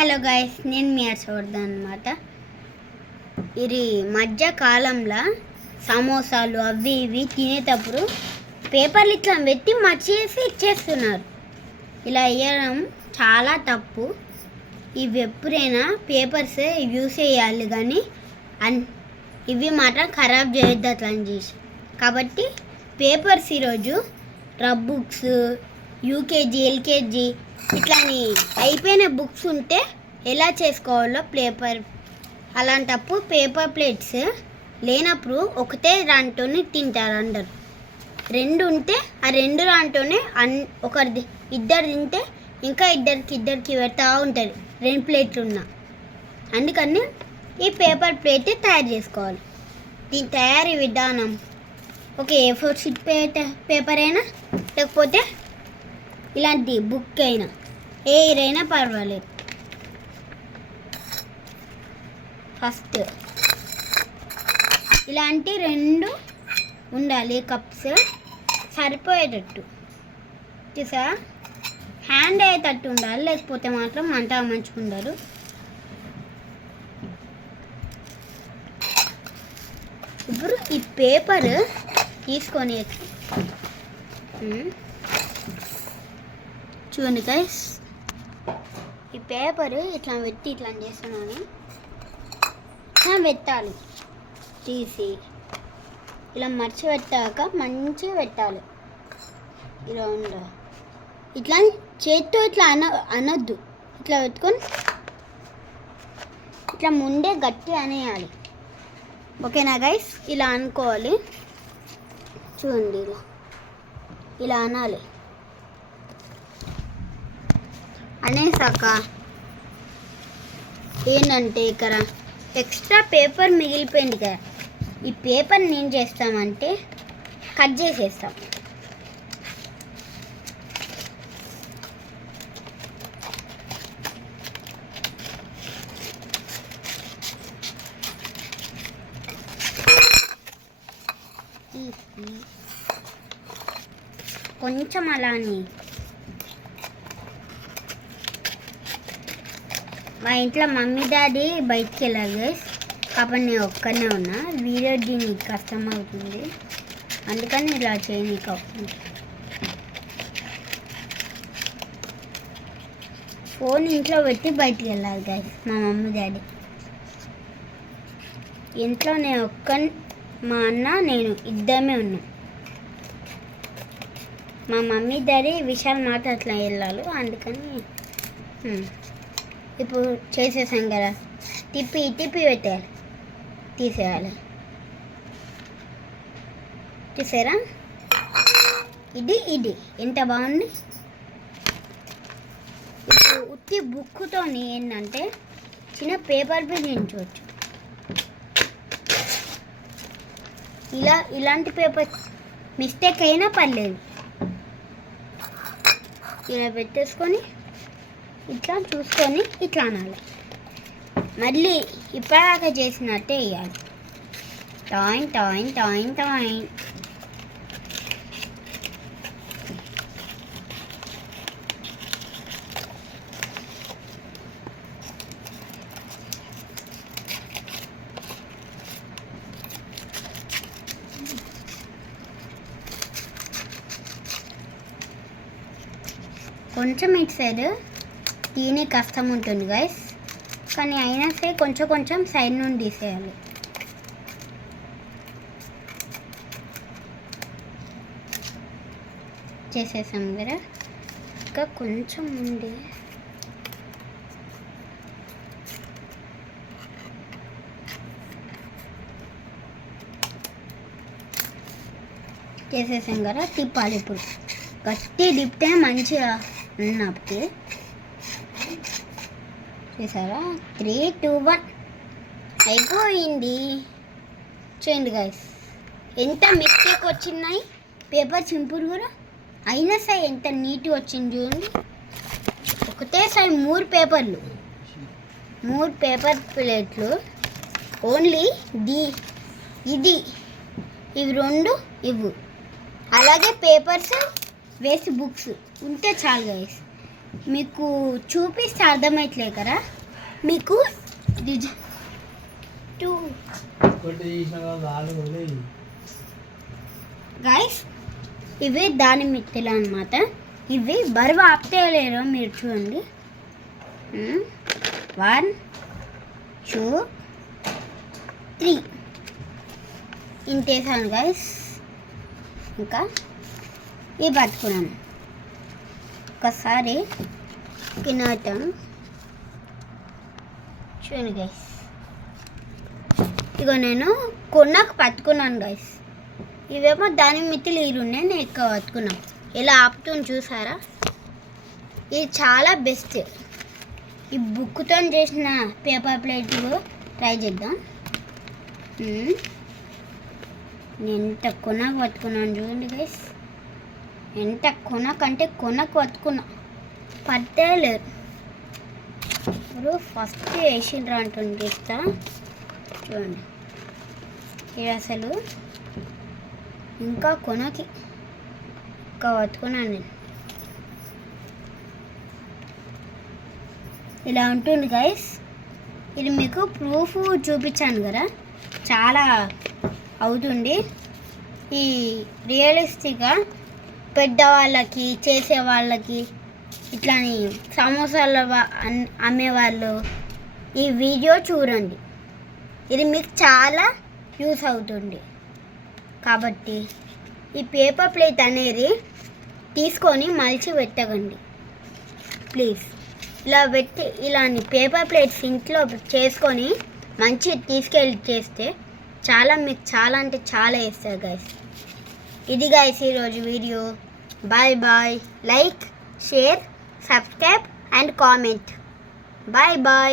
Hello guys, నేను మీ హర్షవర్ధన్ అనమాట. ఇది మధ్య కాలంలో సమోసాలు అవి ఇవి తినేటప్పుడు పేపర్లు ఇట్లా పెట్టి మర్చేసి ఇచ్చేస్తున్నారు. ఇలా వేయడం చాలా తప్పు. ఇవి ఎప్పుడైనా పేపర్స్ యూస్ చేయాలి, కానీ ఇవి మాత్రం ఖరాబ్ చేయొద్దు అట్లా చేసి. కాబట్టి పేపర్స్ ఈరోజు రబ్ బుక్స్, యూకేజీ, ఎల్కేజీ ఇట్లాని అయిపోయిన బుక్స్ ఉంటే ఎలా చేసుకోవాలో అలాంటప్పుడు పేపర్ ప్లేట్స్ లేనప్పుడు ఒకటే దాంట్లోనే తింటారు అందరు. రెండు ఉంటే ఆ రెండు దాంట్లోనే ఒకరిది ఇద్దరు తింటే ఇంకా ఇద్దరికి పెడతా ఉంటుంది, రెండు ప్లేట్లు ఉన్నా. అందుకని ఈ పేపర్ ప్లేట్ తయారు చేసుకోవాలి. దీని తయారీ విధానం ఒక A4 షీట్ పేపర్ అయినా లేకపోతే ఇలాంటి బుక్ అయినా ఏదైనా పర్వాలేదు. ఫస్ట్ ఇలాంటి రెండు ఉండాలి కప్స్, సరిపోయేటట్టు చూసా, హ్యాండ్ అయ్యేటట్టు ఉండాలి, లేకపోతే మాత్రం మంట మంచుకుంటారు. ఇప్పుడు ఈ పేపర్ తీసుకొని చూడండి గైస్, ఈ పేపర్ ఇట్లా పెట్టి ఇట్లా చేస్తున్నాను. ఇట్లా పెట్టాలి, తీసి ఇలా మర్చి పెట్టాక మంచిగా పెట్టాలి. ఇలా ఉండాలి. ఇట్లా చేత్తో ఇట్లా అనొద్దు, ఇట్లా పెట్టుకొని ఇట్లా ముందే గట్టి అనేయాలి. ఓకేనా గైస్, ఇలా అనుకోవాలి. చూడండి, ఇలా అనాలి. అనేసాక ఏంటంటే ఇక్కడ ఎక్స్ట్రా పేపర్ మిగిలిపోయింది కదా, ఈ పేపర్ని ఏం చేస్తామంటే కట్ చేసేస్తాం. కొంచెం అలాని మా ఇంట్లో మమ్మీ డాడీ బయటికి వెళ్ళారు గైస్, కాబట్టి నేను ఒక్కనే ఉన్నా. వీడియో దీనికి కష్టం అవుతుంది, అందుకని ఇలా చేయనీకి అవుతుంది. ఫోన్ ఇంట్లో పెట్టి బయటికి వెళ్ళాలి గైస్ మా మమ్మీ డాడీ. ఇంట్లో నేను మా అన్న నేను ఇద్దరమే ఉన్నాం. మా మమ్మీ డాడీ విశాల్ మాట అట్లా వెళ్ళాలి, అందుకని ఇప్పుడు చేసేసాం కదా, తిప్పి పెట్టాలి, తీసేయాలి. చూసారా, ఇది ఎంత బాగుంది. ఇప్పుడు ఉత్తి బుక్తో ఏంటంటే చిన్న పేపర్ పై చేయించవచ్చు. ఇలాంటి పేపర్ మిస్టేక్ అయినా పర్లేదు, ఇలా పెట్టేసుకొని ఇట్లా చూసుకొని ఇట్లా అనాలి. మళ్ళీ ఇప్పటిదాకా చేసినట్టే వేయాలి. టాయిన్ టాయిన్ టాయిన్ టాయిన్. కొంచెం ఇటు సైడ్ తీనే కష్టం ఉంటుంది గైస్, కానీ అయినా సరే కొంచెం సైడ్ నుండి తీసేయాలి. చేసేసాం కదా, ఇంకా కొంచెం ఉంది. చేసేసాం కదా, తిప్పాలి. ఇప్పుడు గట్టి తిప్పితే మంచిగా ఉన్నప్పుడు చూసారా, 3, 2, 1 అయిపోయింది. చూడండి గైస్, ఎంత మిస్టేక్ వచ్చినాయి. పేపర్ సింపుల్ కూడా అయినా సరే ఎంత నీట్గా వచ్చింది చూడండి. ఒకటేసారి 3 పేపర్ ప్లేట్లు ఓన్లీ ఇవి 2 ఇవ్వు. అలాగే పేపర్స్ వేసి బుక్స్ ఉంటే చాలు గైస్. మీకు చూపిస్తే అర్థమవుతలే కదా మీకు గైస్ ఇవి దాని మిట్టెలు అన్నమాట. ఇవి బరువు ఆపుతలేరో మీరు చూడండి. 1 2 3 ఇంతేసాను గైస్. ఇంకా ఇవి పట్టుకున్నాను. ఒకసారి తినటం చూడండి గైస్. ఇగో నేను కొన్నకు పట్టుకున్నాను గైస్. ఇవేమో దాని మిత్తులు ఇరున్నాయి, నేను ఎక్కువ పట్టుకున్నాను. ఇలా ఆపుతుంది చూసారా, ఇది చాలా బెస్ట్. ఈ బుక్తో చేసిన పేపర్ ప్లేట్లు ట్రై చేద్దాం. నేను ఎంత కొనకు పట్టుకున్నాను చూడండి గైస్. ఎంత కొనకంటే కొనకు పట్టుకున్నా, పట్టే లేదు. ఇప్పుడు ఫస్ట్ వేసిండ్రా అంటుంది చేస్తా చూడండి. ఇది అసలు ఇంకా కొనకి ఇంకా పట్టుకున్నాను నేను. ఇలా ఉంటుంది గైస్. ఇది మీకు ప్రూఫ్ చూపించాను కదా, చాలా అవుతుంది. ఈ రియలిస్టిక్గా పెద్దవాళ్ళకి చేసే వాళ్ళకి ఇట్లాని సమోసాల అమ్మేవాళ్ళు ఈ వీడియో చూడండి. ఇది మీకు చాలా యూస్ అవుతుంది. కాబట్టి ఈ పేపర్ ప్లేట్ అనేది తీసుకొని మలిచి పెట్టకండి ప్లీజ్. ఇలా పెట్టి ఇలాంటి పేపర్ ప్లేట్స్ ఇంట్లో చేసుకొని మంచి తీసుకెళ్ళి చేస్తే చాలా మీకు చాలా అంటే చాలా వేస్తారు గైస్. ఇది గైస్ ఈరోజు video. Bye bye. Like, share, subscribe and comment. Bye bye.